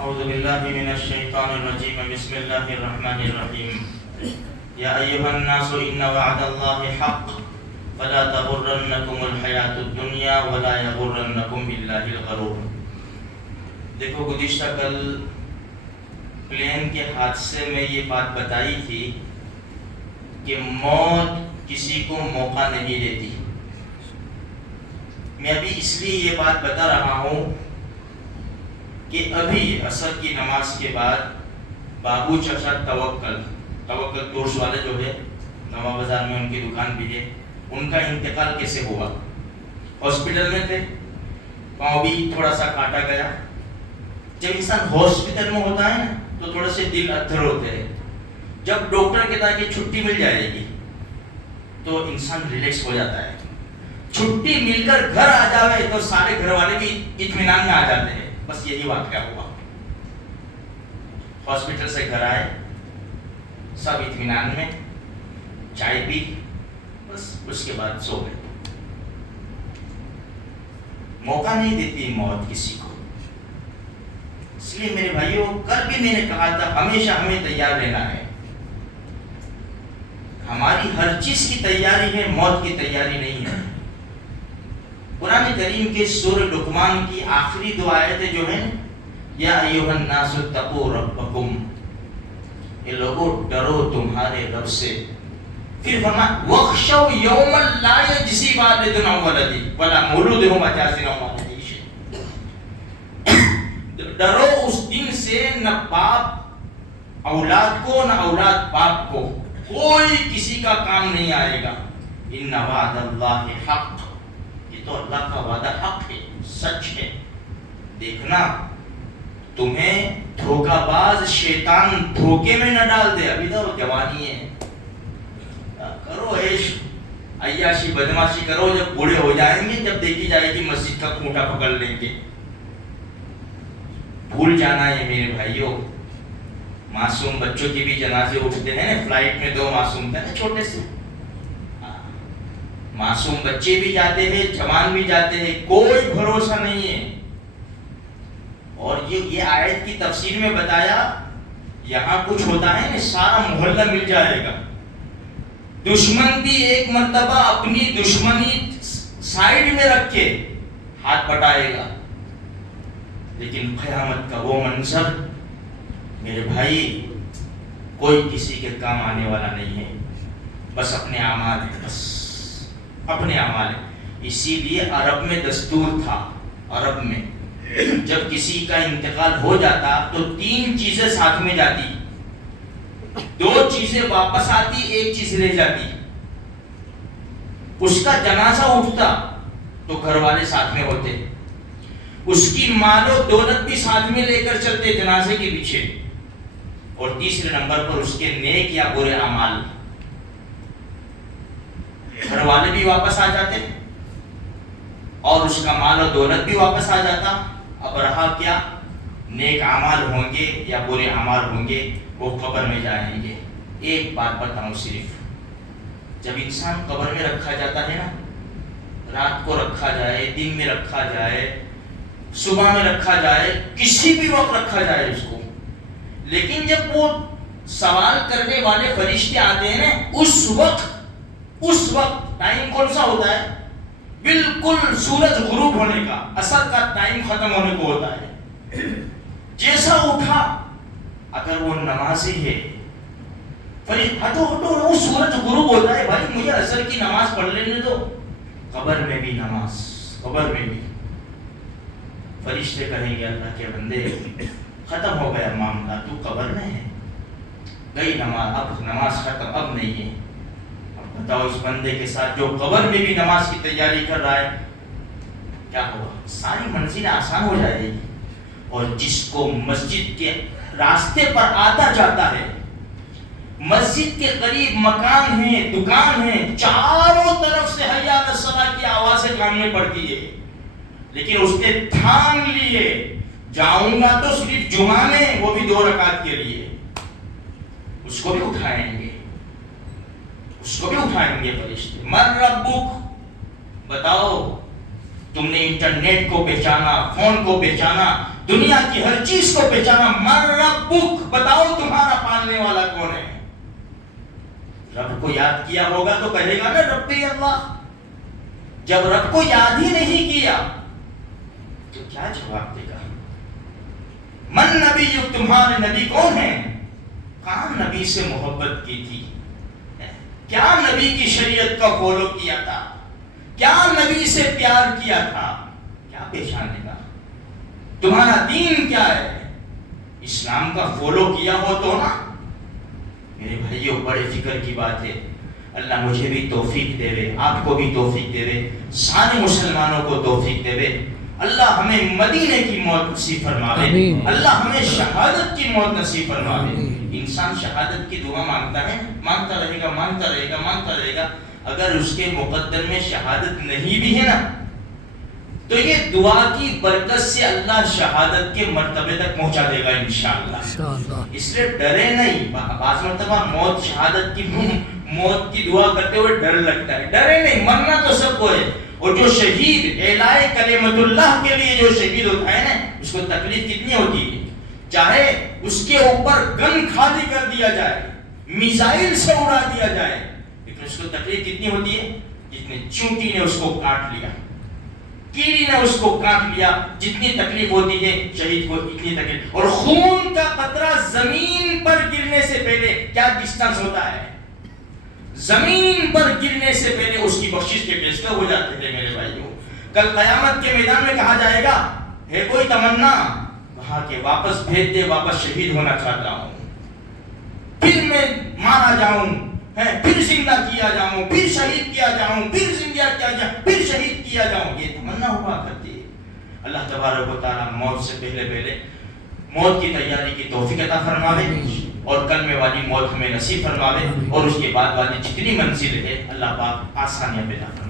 اعوذ باللہ من الشیطان الرجیم بسم اللہ الرحمن الرحیم یا ایہا الناس ان وعد اللہ حق فلا تغرنکم الحیاۃ الدنیا ولا یغرنکم باللہ الغرور۔ دیکھو گزشتہ کل پلین کے حادثے میں یہ بات بتائی تھی کہ موت کسی کو موقع نہیں دیتی۔ میں ابھی اس لیے یہ بات بتا رہا ہوں کہ ابھی عصر کی نماز کے بعد بابو چچا توکل ٹورس والے جو ہے نواں بازار میں ان کی دکان بھی ہے، ان کا انتقال کیسے ہوا؟ ہاسپٹل میں تھے، پاؤں بھی تھوڑا سا کاٹا گیا۔ جب انسان ہاسپٹل میں ہوتا ہے نا تو تھوڑا سے دل ادھر ہوتے ہیں۔ جب ڈاکٹر کہتا ہے کہ چھٹی مل جائے گی تو انسان ریلیکس ہو جاتا ہے۔ چھٹی مل کر گھر آ جاوے تو سارے گھر والے بھی اطمینان میں آ جاتے ہیں۔ بس یہی واقعہ ہوا۔ ہاسپٹل سے گھر آئے، سب اطمینان میں، چائے پی، بس اس کے بعد سو گئے۔ موقع نہیں دیتی موت کسی کو۔ اس لیے میرے بھائیوں، کل بھی میں نے کہا تھا ہمیشہ ہمیں تیار رہنا ہے۔ ہماری ہر چیز کی تیاری ہے، موت کی تیاری نہیں ہے۔ قرآن کریم کے سورہ لقمان کی آخری دو آیتیں جو ہیں، یا ایھا الناس اتقوا ربکم، یہ لوگوں ڈرو تمہارے رب سے۔ پھر فرمایا واخشوا یوما لا یجزی والد عن ولدہ ولا مولود هو جاز عن والدہ۔ ڈرو اس دن سے، نہ باپ اولاد کو نہ اولاد باپ کو، کوئی کسی کا کام نہیں آئے گا۔ ان وعد اللہ حق، یہ تو اللہ کا وعدہ حق ہے، سچ ہے۔ دیکھنا تمہیں دھوکہ باز شیطان دھوکے میں نہ ڈال دے۔ ابھی تو جوانی ہے، کرو عیش عیاشی بدماشی کرو، جب بوڑھے ہو جائیں گے، جب دیکھی جائے گی مسجد کا کھوٹا پکڑ لیں گے۔ بھول جانا ہے میرے بھائیوں۔ معصوم بچوں کی بھی جنازے اٹھتے ہیں نا، فلائٹ میں 2 معصوم تھے نا چھوٹے سے، معصوم بچے بھی جاتے ہیں، جوان بھی جاتے ہیں، کوئی بھروسہ نہیں ہے۔ اور یہ آیت کی تفسیر میں بتایا، یہاں کچھ ہوتا ہے نا سارا محلہ مل جائے گا۔ دشمن بھی ایک مرتبہ اپنی دشمنی سائیڈ میں رکھ کے ہاتھ بٹائے گا، لیکن قیامت کا وہ منظر میرے بھائی کوئی کسی کے کام آنے والا نہیں ہے۔ بس اپنے اعمال ہے، بس اپنے اعمال ہے۔ اسی لیے عرب میں دستور تھا، عرب میں جب کسی کا انتقال ہو جاتا تو 3 چیزیں ساتھ میں جاتی، 2 چیزیں واپس آتی، 1 چیز رہ جاتی۔ اس کا جنازہ اٹھتا تو گھر والے ساتھ میں ہوتے، اس کی مال و دولت بھی ساتھ میں لے کر چلتے جنازے کے پیچھے، اور تیسرے نمبر پر اس کے نیک یا برے اعمال۔ گھر والے بھی واپس آ جاتے اور اس کا مال و دولت بھی واپس آ جاتا۔ اب رہا کیا؟ نیک اعمال ہوں گے یا برے اعمال ہوں گے، وہ قبر میں جائیں گے۔ ایک بات بتاؤں صرف، جب انسان قبر میں رکھا جاتا ہے نا، رات کو رکھا جائے، دن میں رکھا جائے، صبح میں رکھا جائے، کسی بھی وقت رکھا جائے اس کو، لیکن جب وہ سوال کرنے والے فرشتے آتے ہیں نا، اس وقت ٹائم کون سا ہوتا ہے؟ بالکل سورج غروب ہونے کا، عصر کا ٹائم ختم ہونے کو ہوتا ہے۔ جیسا اٹھا، اگر وہ نمازی ہے، ہٹو وہ سورج غروب ہوتا ہے، بھائی مجھے عصر کی نماز پڑھ لینے دو۔ قبر میں بھی نماز، قبر میں بھی فرشتے کہیں گے اللہ کے بندے ختم ہو گیا معاملہ، تو قبر میں ہے، گئی نماز، اب نماز ختم، اب نہیں ہے۔ اب بتاؤ اس بندے کے ساتھ جو قبر میں بھی نماز کی تیاری کر رہا ہے کیا ہوگا؟ ساری منزل آسان ہو جائے گی۔ اور جس کو مسجد کے راستے پر آتا جاتا ہے، مسجد کے قریب مکان ہیں، دکان ہیں، چاروں طرف سے حی علی الصلاۃ کی آوازیں کاننے پڑتی ہے، لیکن اس نے ٹھان لیے جاؤں گا تو صرف جمعہ میں، وہ بھی 2 رکعت کے لیے، اس کو بھی اٹھائیں گے، اس کو بھی اٹھائیں گے فرشتے۔ من ربک، بتاؤ تم نے انٹرنیٹ کو پہچانا، فون کو پہچانا، دنیا کی ہر چیز کو پہچانا. من ربک، بتاؤ تمہارا پالنے والا کون ہے. رب کو یاد کیا ہوگا تو کہے گا نا ربی اللہ. جب رب کو یاد ہی نہیں کیا تو کیا جواب دے گا؟ من نبی، تمہارے نبی کون ہیں؟ کہاں نبی سے محبت کی تھی؟ کیا نبی کی شریعت کا فالو کیا تھا؟ کیا نبی سے پیار کیا تھا؟ کیا پہچانے گا؟ تمہارا دین کیا ہے؟ اسلام کا فالو کیا ہو تو نا. میرے بھائیوں، بڑے فکر کی بات ہے. اللہ مجھے بھی توفیق دے وے، آپ کو بھی توفیق دے وے، سارے مسلمانوں کو توفیق دے وے. اللہ ہمیں مدینے کی موت نصیب فرماوے. اللہ ہمیں شہادت کی موت نصیب فرماوے. انسان شہادت کی دعا مانگتا ہے، مانگتا رہے گا، مانگتا رہے گا، مانگتا رہے گا. اگر اس کے مقدر میں شہادت نہیں بھی ہے نا تو یہ دعا کی برکت سے اللہ شہادت کے مرتبے تک پہنچا دے گا انشاءاللہ. اس لیے ڈرے نہیں. بعض مرتبہ موت، شہادت کی موت کی دعا کرتے ہوئے ڈر لگتا ہے. ڈرے نہیں، مرنا تو سب کو ہے. اور جو شہید اعلائے کلمت اللہ کے لیے جو شہید ہوتا ہے نا، اس کو تکلیف کتنی ہوتی ہے. چاہے اس کے اوپر گن خالی کر دیا جائے، میزائل سے اڑا دیا جائے، لیکن اس کو تکلیف کتنی ہوتی ہے؟ جتنے چونٹی نے اس کو کاٹ لیا، کیڑی نے اس کو کاٹ لیا، جتنی تکلیف ہوتی ہے شہید کو اتنی تکلیف. اور خون کا قطرہ زمین پر گرنے سے پہلے کیا ڈسٹنس ہوتا ہے؟ زمین پر گرنے سے پہلے اس کی بخشش کے فیصلے ہو جاتے ہیں. میرے بھائیوں، کل قیامت کے میدان میں کہا جائے گا ہے کوئی تمنا؟ کہا کہ واپس بھیج دے، واپس شہید ہونا چاہتا ہوں، پھر میں مارا جاؤں، پھر زندہ کیا جاؤں، پھر شہید کیا جاؤں، پھر زندہ کیا جاؤں، پھر شہید کیا جاؤں. یہ تمنا ہوا کرتی ہے. اللہ تبارک و تعالیٰ موت سے پہلے موت کی تیاری کی توفیق عطا فرماوے اور کلمے والی موت ہمیں نصیب فرماوے اور اس کے بعد والی جتنی منزل ہے اللہ پاک آسانیاں پیدا فرمائے.